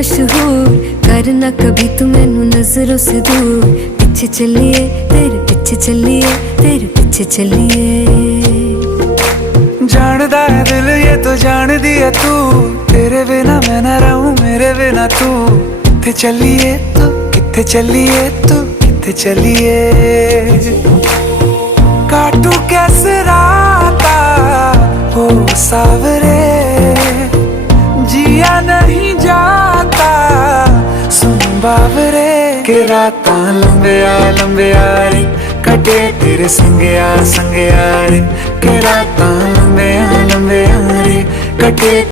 मशहूर, करना कभी तू मैनू नजरों से दूर। पीछे चलिए तेरे पीछे चलिए, तेरे पीछे चलिए। जानदा है दिल ये तो जान दिया तू, तेरे बिना मैं ना रहूं मेरे बिना तू। किथे चलिए तू, किथे चलिए तू, किथे चलिए। काटू कैसे राता हो सावरे, जिया नहीं जाता सुन बावरे। के राता लंबिया लंबिया रे, कटे तेरे संगया संगया रे। के राता लंबिया लंबिया रे, कटे